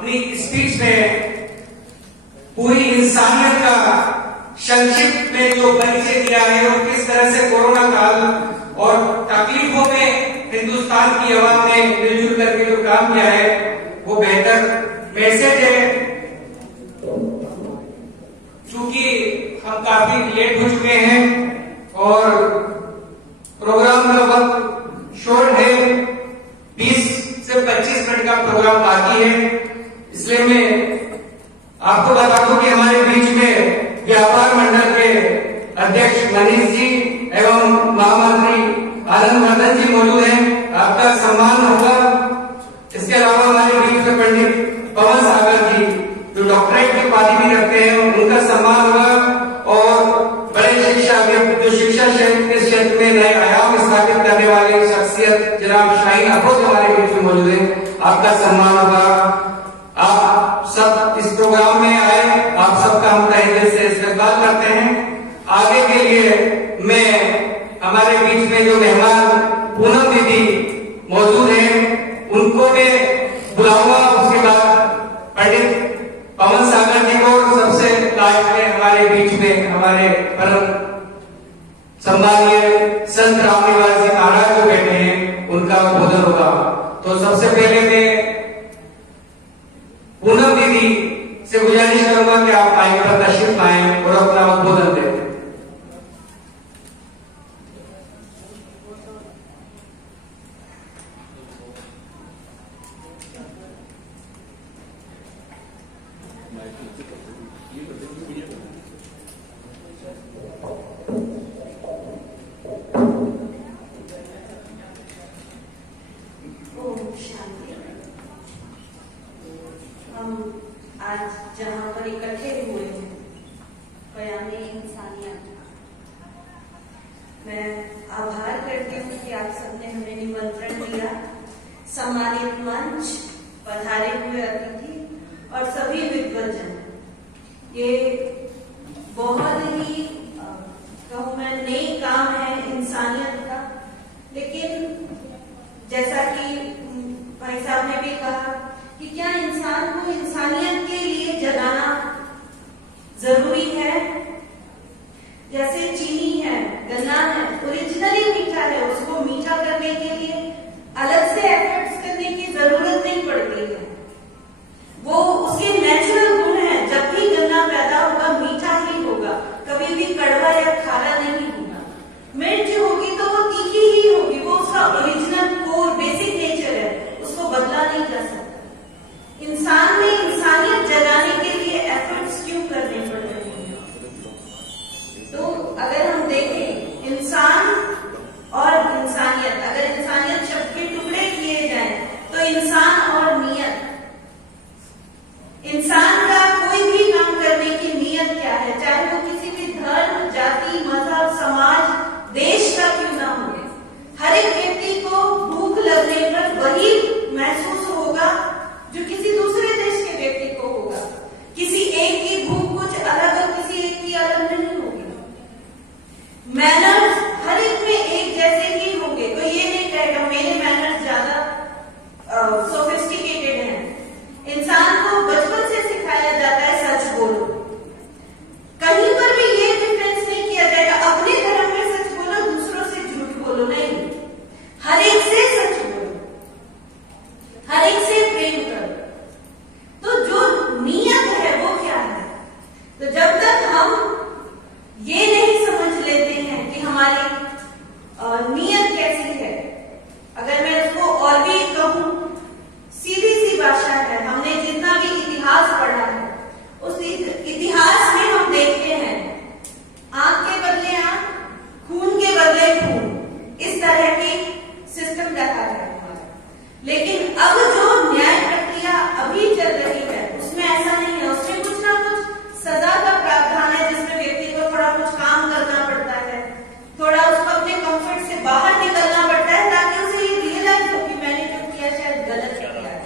अपनी स्पीच में पूरी इंसानियत का संक्षिप्त में जो परिचय दिया है और किस तरह से कोरोना काल और तकलीफों में हिंदुस्तान की आवाम ने मिलजुल करके जो काम किया है वो बेहतर मैसेज है। चूंकि हम काफी लेट हो चुके हैं और प्रोग्राम का वक्त शॉर्ट है, 20 से 25 मिनट का प्रोग्राम बाकी है, इसलिए मैं आपको बता दूं कि हमारे बीच में व्यापार मंडल के अध्यक्ष मनीष जी एवं महामंत्री आनंद वर्धन जी मौजूद हैं, आपका सम्मान होगा। इसके अलावा हमारे बीच में पंडित पवन सागर जी जो डॉक्टरेट की उपाधि भी रखते हैं, उनका सम्मान होगा। और बड़े शिक्षा क्षेत्र में नए आयाम स्थापित करने वाले शख्सियत जनाब शाहीन अफरोज हमारे बीच में मौजूद है, आपका सम्मान होगा। आप सब इस प्रोग्राम में आए, आप सबका हम तहे दिल से इस्तकबाल करते हैं। आगे के लिए मैं हमारे बीच में जो मेहमान पूनम दीदी मौजूद हैं उनको मैं बुलाऊंगा। उसके बाद पंडित पवन सागर जी को सबसे लास्ट में हमारे बीच में हमारे परम सम्मानीय संत रामनिवास जी महाराज जो बैठे हैं उनका उद्बोधन होगा। तो सबसे पहले मैं पूनम दीदी से गुजारिश करूंगा कि आप माइक पर तशरीफ लाएं और अपना उद्बोधन दें। आज जहां पर इकट्ठे हुए हैं क़याम-ए इंसानियत, मैं आभार करती हूँ कि आप सबने हमें निमंत्रण दिया। सम्मानित मंच, पधारे हुए अतिथि और सभी विद्वजन, ये बहुत ही कहूँ मैं नई काम है इंसानियत का। लेकिन जैसा कि भाई साहब ने भी कहा कि क्या इंसान को इंसानियत के लिए जगाना जरूरी है। जैसे चीनी है, गन्ना है, ओरिजिनली मीठा है, उसको मीठा करने के लिए अलग से एफर्ट्स करने की जरूरत नहीं पड़ती है। वो उसके नेचुरल गुण है, जब भी गन्ना पैदा होगा मीठा ही होगा, कभी भी कड़वा या खारा नहीं होगा। मिर्च होगी तो वो तीखी ही होगी, वो उसका ओरिजिनल कोर बेसिक नेचर है, उसको बदला नहीं जा सकता। इंसान में इंसानियत जगाने के लिए एफर्ट्स क्यों करने पड़ रहे हैं? तो अगर हम देखें इंसान और इंसानियत, अगर इंसानियत शब्द के टुकड़े किए जाएं तो इंसान और नियत, इंसान का कोई भी काम करने की नियत क्या है, चाहे वो किसी भी धर्म, जाति, मजहब, समाज, देश का क्यों ना हो, हर एक व्यक्ति को भूख लगने पर वही महसूस होगा जो किसी दूसरे देश के व्यक्ति को होगा। किसी एक की भूख कुछ अलग और किसी एक की अलग नहीं होगी। मैनर्स हर एक में एक जैसे ही होंगे, कोई ये नहीं कहेगा मेरे मैनर्स ज्यादा सोफिस्टिकेटेड हैं। इंसान को बचपन से सिखाया जाता है सच बोलो, कहीं पर भी ये डिफरेंस नहीं किया जाएगा अपने धर्म में सच बोलो, दूसरों से झूठ बोलो, नहीं, हर एक से सच बोलो, हर एक से प्रेम करो। तो जो नियत है वो क्या है? तो जब तक हम ये नहीं समझ लेते हैं कि हमारी नियत कैसी है, अगर मैं उसको और भी कहूं, सीधी सी भाषा है, हमने जितना भी इतिहास पढ़ा है उस इतिहास में हम देखते हैं आंख के बदले आंख, खून के बदले खून, इस तरह की सिस्टम रखा है हमारा। लेकिन अब जो न्याय प्रक्रिया अभी चल रही है उसमें ऐसा नहीं है, उसमें कुछ ना कुछ सजा का प्रावधान है, जिसमें व्यक्ति को थोड़ा कुछ काम करना पड़ता है, थोड़ा उसको अपने कंफर्ट से बाहर निकलना पड़ता है ताकि उसे ये रियलाइज हो कि मैंने जो किया शायद गलत किया है।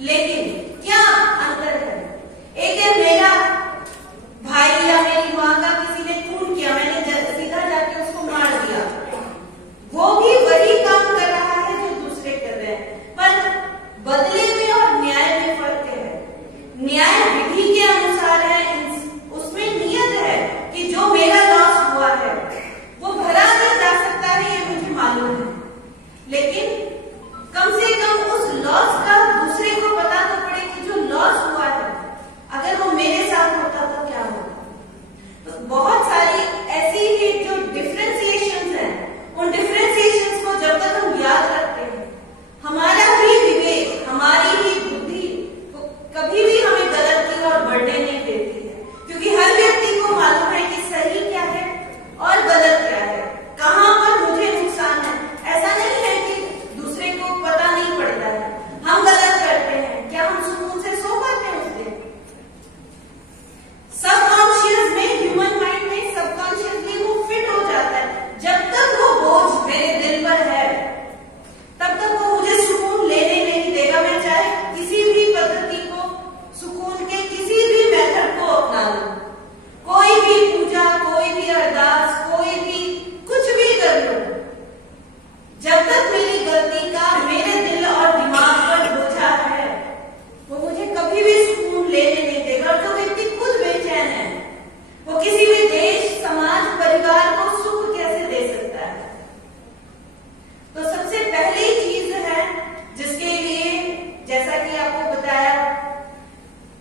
लेकिन क्या अंतर है? एक है मेरा भाई या मेरी माँ का किसी ने खून किया, मैंने सीधा जाके उसको मार दिया, वो भी वही काम कर रहा है जो दूसरे कर रहे हैं, पर बदले में और न्याय में फर्क है। न्याय विधि के अनुसार है, उसमें नियत है कि जो मेरा लॉस हुआ है वो भरा नहीं जा सकता है, ये मुझे मालूम है, लेकिन कम से कम उस लॉस का दूसरे को पता तो पड़े कि जो लॉस हुआ है अगर वो मेरे साथ होता तो क्या होता। तो बहुत सारी ऐसी ही जो डिफरेंशिएशंस हैं, उन डिफरेंशिएशंस को जब तक हम याद रखते हैं, हमारा ही विवेक, हमारी ही बुद्धि कभी भी हमें गलत की ओर बढ़ने नहीं देती है, क्योंकि हर व्यक्ति को मालूम है कि सही क्या है और गलत क्या है, कहां पर मुझे नुकसान है। ऐसा नहीं है कि दूसरे को पता नहीं पड़ता है, हम गलत करते हैं, क्या हम सुकून से सो पाते हैं उस दिन? सबकॉन्शियस में, ह्यूमन माइंड में सबकॉन्शियसली वो फिट हो जाता है। जब तक वो बोझ मेरे दिल पर है तब तक वो मुझे सुकून लेने नहीं देगा। मैं चाहे किसी भी पद्धति को, सुकून के किसी भी मेथड को अपना लूं, कोई भी पूजा, कोई भी अरदास, कोई भी कुछ भी कर लूं, जब तक मेरी गलती का मेरे दिल और दिमाग पर बोझा है वो मुझे कभी भी सुकून लेने नहीं देगा। और जो व्यक्ति खुद बेचैन है वो किसी भी देश, समाज, परिवार को सुख कैसे दे सकता है? तो सबसे पहली चीज है जिसके लिए, जैसा कि आपको बताया,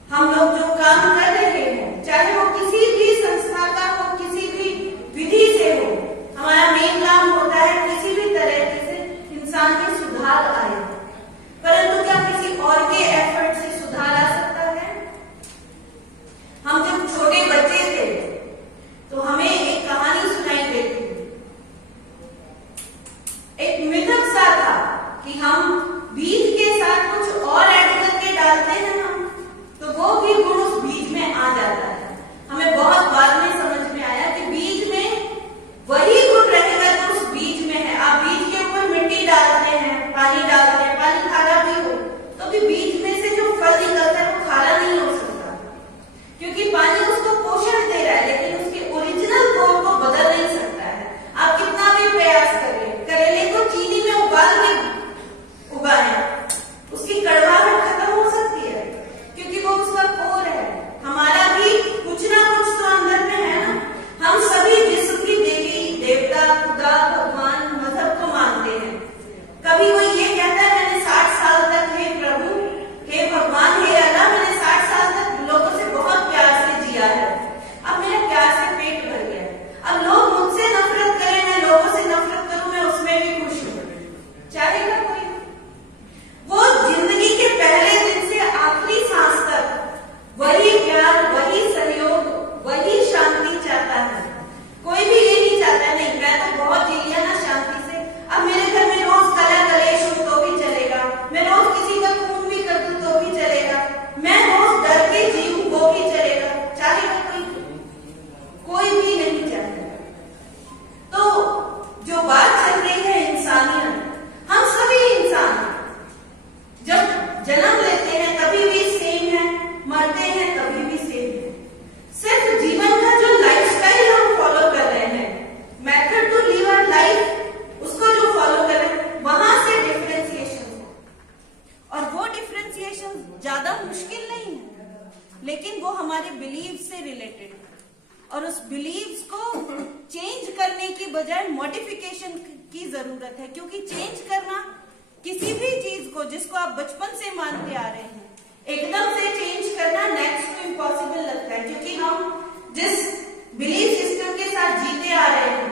हम लोग जो काम कर रहे हैं, चाहे वो किसी भी संस्था का हो, किसी भी विधि से हो, हमारा मेन काम होता है किसी भी तरह से इंसान में सुधार आए। परंतु क्या किसी और के एफर्ट से सुधार आ सकता है? हम जब छोटे बच्चे थे तो हमें एक कहानी सुनाई देती, एक मिथक सा था कि हम बीज के साथ कुछ और ऐड करके डालते हैं हम, तो वो भी गुण उस बीज में आ जाता है। हमें बहुत बाद में समझ में आया कि बीज में वही गुण रहेगा जो उस बीज में है। आप बीज के ऊपर मिट्टी डालते हैं, पानी डालते हैं, पानी खारा भी हो तो भी बीज में से जो फल निकलता है वो खारा नहीं हो सकता, क्योंकि पानी उसको पोषण दे रहा है, लेकिन उसके ओरिजिनल कोर को बदल नहीं सकता है। आप कितना भी प्रयास करें, करेले को चीनी में उबाल के उगाएं, उसकी कड़वाहट खत्म हो सकती है, क्योंकि वो उसका कोर है। हमारा भी कुछ ना कुछ तो अंदर में है ना। हम सभी जिस भी देवी देवता, खुदा, भगवान, मजहब को मानते हैं, कभी कोई ये कहता है मैंने 60 साल तक, हे प्रभु, हे भगवान, हे अल्लाह, मैंने 60 साल तक लोगों से बहुत प्यार से जिया है, अब मेरा प्यार से पेट भर गया है, अब लोग मुझसे नफरत करें, मैं लोगों से नफरत करूं, मैं उसमें भी खुश हूं। चाहेगा कोई? वो जिंदगी के पहले दिन से आखिरी सांस तक वही प्यार, वही सहयोग, वही शांति चाहता है। कोई भी ये नहीं चाहता नहीं मैं तो बहुत जी लिया ना शांति से, अब मेरे घर में रोज कलह कलेश हो तो भी चलेगा, मैं रोज किसी का खून भी कर दूं तो भी चलेगा, मैं रोज डर के जीऊं वो भी चलेगा। चाहेगा कोई भी नहीं चाहेगा। तो जो बात चल रही है इंसानियत, हम सभी इंसान जब जन्म लेते हैं तभी भी सेम है, मरते हैं तभी भी सेम है। सिर्फ जीवन का जो लाइफस्टाइल हम फॉलो कर रहे हैं, method to live our life, उसको जो फॉलो कर रहे हैं, वहां से डिफरेंशिएशन है। और वो डिफरेंशिएशन ज्यादा मुश्किल नहीं है, लेकिन वो हमारे बिलीव से रिलेटेड है। और उस बिलीव्स को चेंज करने की बजाय मॉडिफिकेशन की जरूरत है, क्योंकि चेंज करना किसी भी चीज को जिसको आप बचपन से मानते आ रहे हैं, एकदम से चेंज करना नेक्स्ट टू इम्पॉसिबल लगता है, क्योंकि हम जिस बिलीफ सिस्टम के साथ जीते आ रहे हैं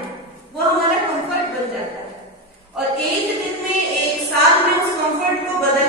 वो हमारा कंफर्ट बन जाता है। और एक दिन में, एक साल में उस कंफर्ट को बदल